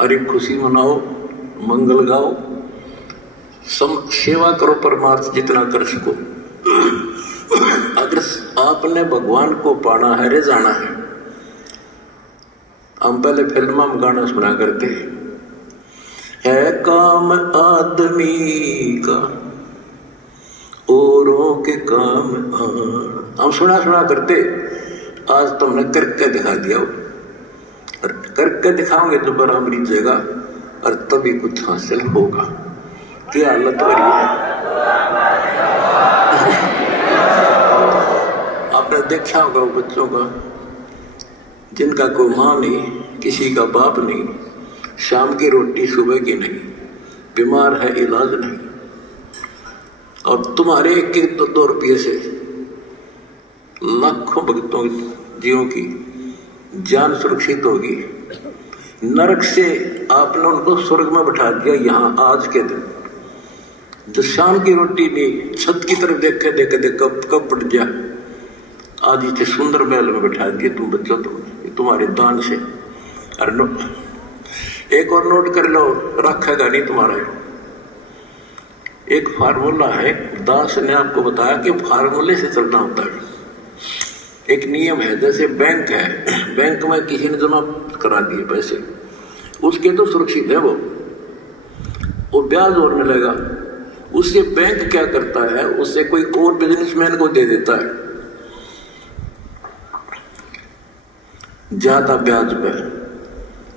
अरे खुशी मनाओ, मंगल गाओ, सेवा करो परमार्थ जितना कर सको। अगर आपने भगवान को पाना है रे जाना है। हम पहले फिल्म में गाना सुना करते है काम आदमी का औरों के काम हम सुना करते। आज तुमने करके दिखा दिया, और करके दिखाओगे तो बराबर मेरी जगह और तभी कुछ हासिल होगा। क्या हालत हो रही है? आपने देखा होगा वो बच्चों का जिनका कोई माँ नहीं, किसी का बाप नहीं, शाम की रोटी सुबह की नहीं, बीमार है इलाज नहीं, और तुम्हारे एक एक दो रुपये से लाखों भक्तों जीवों की जान सुरक्षित होगी। नरक से आपने उनको स्वर्ग में बैठा दिया। यहाँ आज के दिन जो शाम की रोटी नहीं, छत की तरफ देखे कब पड़ गया, आज इसे सुंदर महल में बैठा दिए तुम बच्चों, तुम तुम्हारे दान से। एक और नोट कर लो, रखेगा नहीं तुम्हारा। एक फार्मूला है, दास ने आपको बताया कि फार्मूले से चलना होता है। एक नियम है, जैसे बैंक है, बैंक में किसी ने जमा करा दिए पैसे, उसके तो सुरक्षित है वो ब्याज और मिलेगा। उससे बैंक क्या करता है, उससे कोई और बिजनेसमैन को दे देता है ज्यादा ब्याज पे,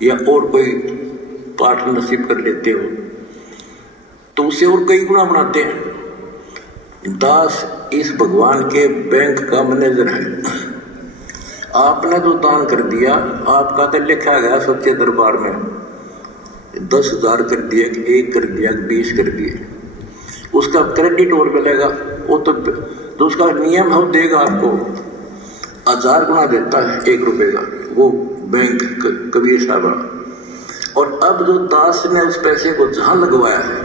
या और कोई पार्टनरशिप कर लेते हो तो उसे और कई गुना बनाते हैं। दास इस भगवान के बैंक का मैनेजर है। आपने तो दान कर दिया, आपका तो लिखा गया सच्चे दरबार में 10,000 कर दिया, 1 कर दिया, 20 कर दिए, उसका क्रेडिट और मिलेगा। वो तो उसका नियम है, वो देगा आपको 1000 गुना देता है 1 रुपये का वो बैंक कबीर साहब। और अब जो दास ने उस पैसे को जहां लगवाया है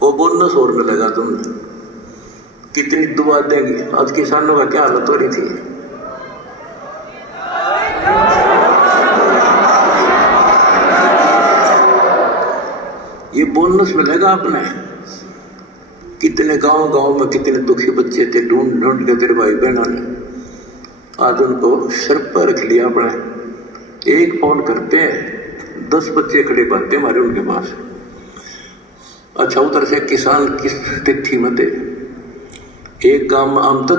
वो बोनस और मिलेगा तुमने। कितनी दुआ देंगे। आज किसानों का क्या हालत हो रही थी। ये बोनस मिलेगा आपने। कितने गांव में कितने दुखी बच्चे थे, ढूंढ के तेरे भाई बहनों ने आज उनको सर पर रख लिया अपने। एक फोन करते हैं 10 बच्चे खड़े पाते हमारे उनके पास। अच्छा, उधर से किसान किस तिथि में थे। एक गांव में हम तो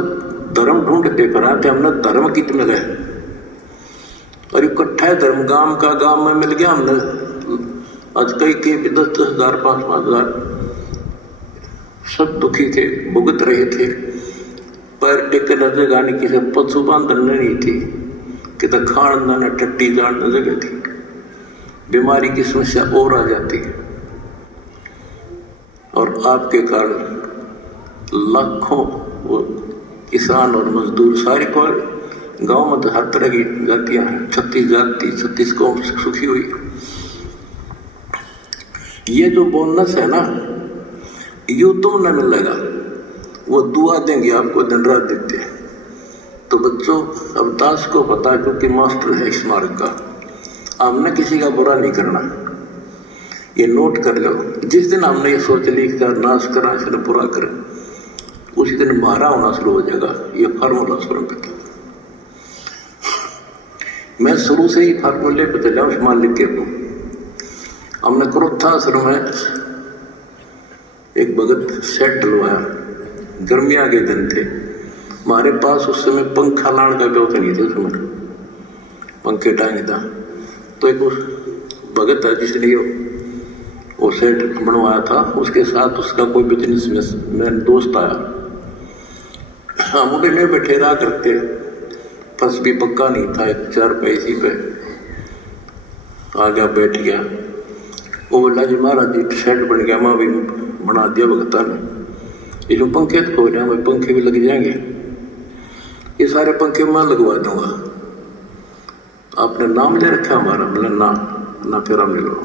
धर्म ढूंढते पर आते, हमने धर्म कित मिले और इकट्ठा धर्म गांव में मिल गया। हमने आज कई 10,000 5,000 सब दुखी थे, भुगत रहे थे, पर टेकन जगह नहीं, किसी पशु बांधन नहीं थी, कि तो खान दाना टट्टी जान जगह थी। बीमारी की समस्या और आ जाती है, और आपके कारण लाखों वो किसान और मजदूर सारे को गांव में तो हर तरह की जातियां हैं, 36 जाति 36 कौम सुखी हुई। ये जो बोनस है ना, यू तुम न मिलेगा, वो दुआ देंगे आपको, दिन रात देते हैं। तो बच्चों, अब दास को पता है क्योंकि मास्टर है इस मार्ग का, हमने किसी का बुरा नहीं करना। ये नोट कर लो, जिस दिन हमने ये सोच ली कि नाश करा इसने बुरा करे, उसी दिन मारा होना शुरू हो जाएगा। ये फार्मूला शुरू करता। मैं शुरू से ही फार्मूले पे चला उस मालिक के को। हमने क्रोधाश्रम में एक भगत सेट डलवाया, गर्मियां के दिन थे, हमारे पास उस समय पंखा लाने का व्यवस्था नहीं थे, उसमें पंखे टांगे था। तो एक भगत है जिसने वो सेट बनवाया था, उसके साथ उसका कोई बिजनेस मैन दोस्त आया। हम उन्हें बैठे रहा करते, फर्श भी पक्का नहीं था, एक 4 पैसे पे आ गया, बैठ गया। वो बोला जी महाराज जी सेट बन गया, मैं भी बना दिया भगता ने। ये जो पंखे तो हो जाए, पंखे भी लग जाएंगे, ये सारे पंखे मैं लगवा दूंगा। आपने नाम ले रखा हमारा? बोला ना तेरा मिलो।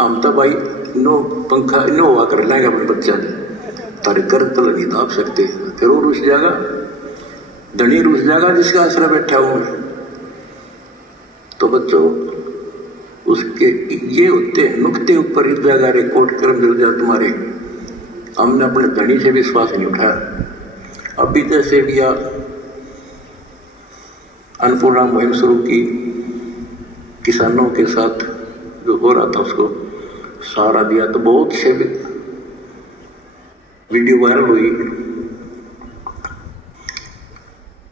हम तो भाई नो पंखा नो हुआ कर लेंगे अपने बच्चा ने, तारे कर तो लगी दाप सकते, फिर वो रुस जाएगा, धनी रुस जाएगा जिसका आसरा बैठा हूं मैं। तो बच्चों, उसके ये होते हैं नुक्ते ऊपर इस जगह रिकॉर्ड कर्म जल जाए तुम्हारे। हमने अपने धनी से विश्वास नहीं उठाया। अभी जैसे भी अन्नपूर्णा मुहिम शुरू की, किसानों के साथ जो हो रहा था उसको सहारा दिया, तो बहुत से वीडियो वायरल हुई।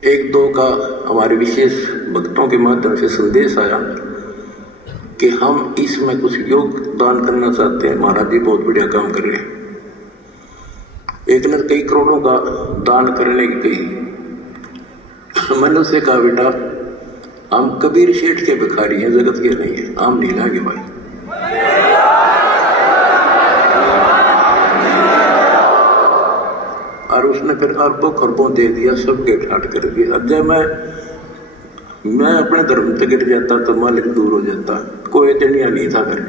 एक दो का हमारे विशेष भक्तों के माध्यम से संदेश आया कि हम इसमें कुछ योगदान करना चाहते हैं, महाराज जी बहुत बढ़िया काम कर रहे हैं। एक ने कई करोड़ों का दान करने की कही। मैंने उससे कहा बेटा हम कबीर शेठ के भिखारी हैं, जगत के नहीं है, हम नहीं लाएंगे भाई। और उसने फिर अरबों खरबों दे दिया, सबके ठाट कर दिया। अब जब मैं अपने धर्म से गिर जाता तो मालिक दूर हो जाता, कोई दुनिया नहीं था फिर।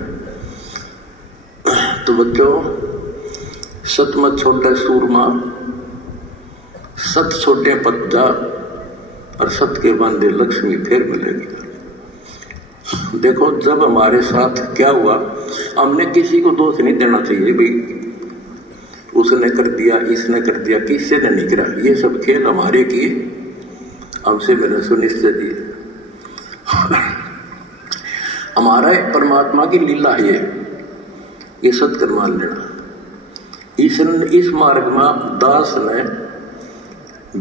तो बच्चों, सत मत छोटे सूरमा, सत छोटे पत्ता, और सत के बांधे लक्ष्मी फिर मिलेगी। देखो जब हमारे साथ क्या हुआ, हमने किसी को दोष नहीं देना चाहिए भाई उसने कर दिया, इसने कर दिया, किससे ने नहीं करा। ये सब खेल हमारे किए, हमसे मैंने सुनिश्चित दिए। हमारा परमात्मा की लीला है ये सत्कर मान लेना। इस मार्ग में दास ने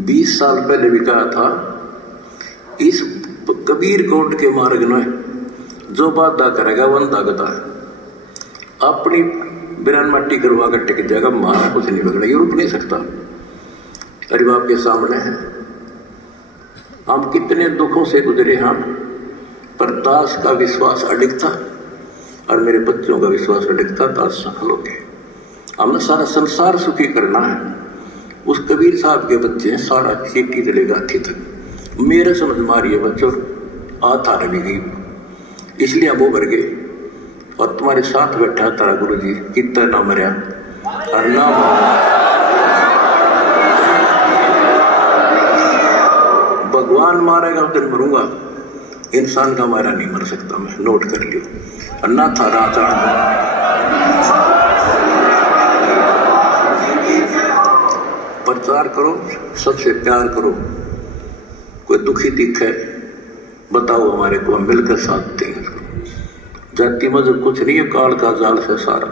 20 साल पहले भी कहा था, इस कबीर कोट के मार्ग में जो बाधा करेगा वंदा गदा है। अपनी बिरान माटी करवा कर टिक जाएगा, मारा कुछ नहीं बिगड़ा, ये रुक नहीं सकता। अरे आपके सामने है, हम कितने दुखों से गुजरे हम, पर दास का विश्वास अडिग था और मेरे बच्चों का विश्वास अडिग था, दास सफल हो गए। हमने सारा संसार सुखी करना है। उस कबीर साहब के बच्चे सारा खेती चलेगा थी तक। मेरे समझ मारिए बच्चों, आता रवि गई, इसलिए वो भर गए। और तुम्हारे साथ बैठा तारा गुरु जी, कितना ना मरिया और ना भगवान मारेगा उस दिन मरूंगा, इंसान का मारा नहीं मर सकता मैं, नोट कर लियो। और ना था प्रचार करो, सबसे प्यार करो। कोई दुखी दिखे बताओ हमारे को, हम मिलकर साथ देंगे। जाति मजहब कुछ नहीं है, काल का जाल से सारा।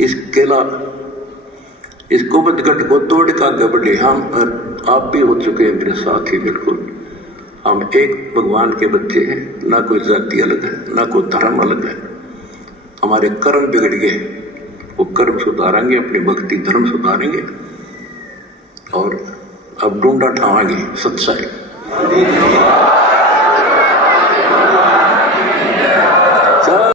इस केला इस कुबत गट को तोड़ का गबड़े हम, और आप भी हो चुके हैं मेरे साथ ही। बिल्कुल हम एक भगवान के बच्चे हैं, ना कोई जाति अलग है, ना कोई धर्म अलग है। हमारे कर्म बिगड़ गए, वो कर्म सुधारेंगे, अपनी भक्ति धर्म सुधारेंगे, और अब ढूंढा ठावाएंगे सच्चाई।